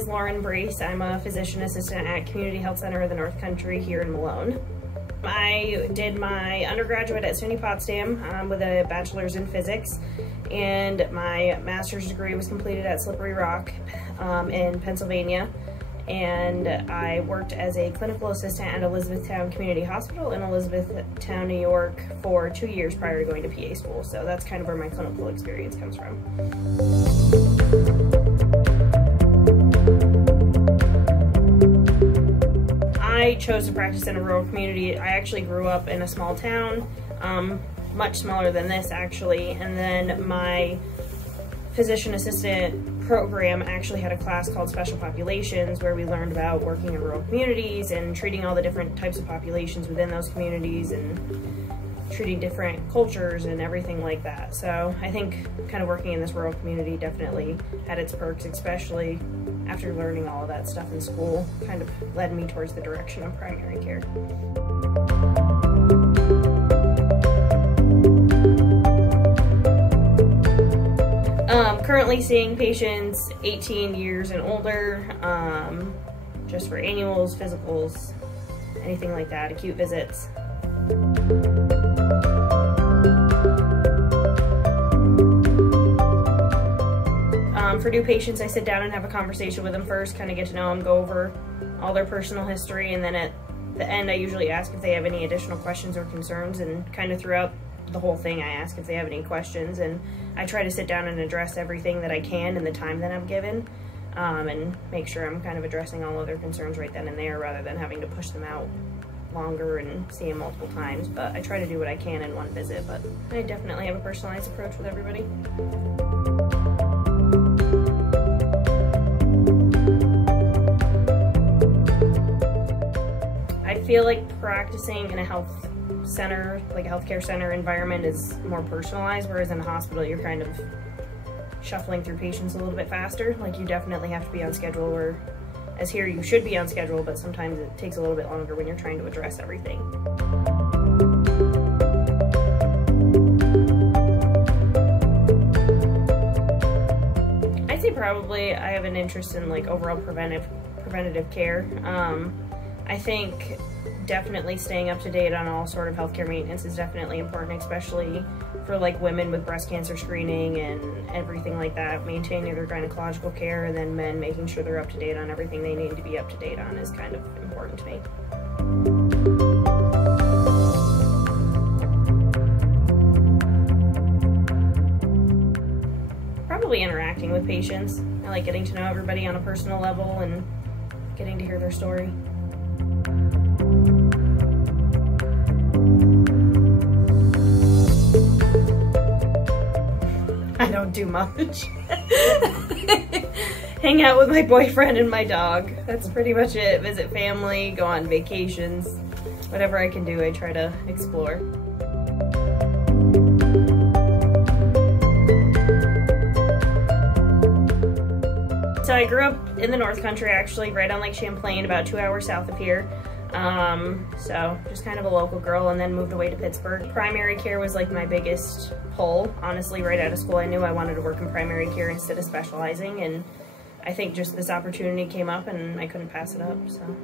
is Lauren Brace. I'm a physician assistant at Community Health Center of the North Country here in Malone. I did my undergraduate at SUNY Potsdam with a bachelor's in physics, and my master's degree was completed at Slippery Rock in Pennsylvania. And I worked as a clinical assistant at Elizabethtown Community Hospital in Elizabethtown, New York for 2 years prior to going to PA school. So that's kind of where my clinical experience comes from. I chose to practice in a rural community. I actually grew up in a small town, much smaller than this actually, and then my physician assistant program actually had a class called Special Populations where we learned about working in rural communities and treating all the different types of populations within those communities and treating different cultures and everything like that. So I think kind of working in this rural community definitely had its perks, especially after learning all of that stuff in school, kind of led me towards the direction of primary care. Currently seeing patients 18 years and older, just for annuals, physicals, anything like that, acute visits. For new patients, I sit down and have a conversation with them first, kind of get to know them, go over all their personal history, and then at the end I usually ask if they have any additional questions or concerns, and kind of throughout the whole thing I ask if they have any questions, and I try to sit down and address everything that I can in the time that I'm given, and make sure I'm kind of addressing all of their concerns right then and there rather than having to push them out longer and see them multiple times. But I try to do what I can in one visit, but I definitely have a personalized approach with everybody. I feel like practicing in a health center, like a healthcare center environment, is more personalized, whereas in a hospital you're kind of shuffling through patients a little bit faster. Like you definitely have to be on schedule, whereas here you should be on schedule, but sometimes it takes a little bit longer when you're trying to address everything. I'd say probably I have an interest in like overall preventative care. I think definitely staying up to date on all sort of healthcare maintenance is definitely important, especially for like women with breast cancer screening and everything like that. Maintaining their gynecological care, and then men making sure they're up to date on everything they need to be up to date on, is kind of important to me. Probably interacting with patients. I like getting to know everybody on a personal level and getting to hear their story. I don't do much. Hang out with my boyfriend and my dog. That's pretty much it. Visit family, go on vacations. Whatever I can do, I try to explore. So I grew up in the North Country, actually, right on Lake Champlain, about 2 hours south of here. So just kind of a local girl, and then moved away to Pittsburgh. Primary care was like my biggest pull. Honestly, right out of school I knew I wanted to work in primary care instead of specializing, and I think just this opportunity came up and I couldn't pass it up, so.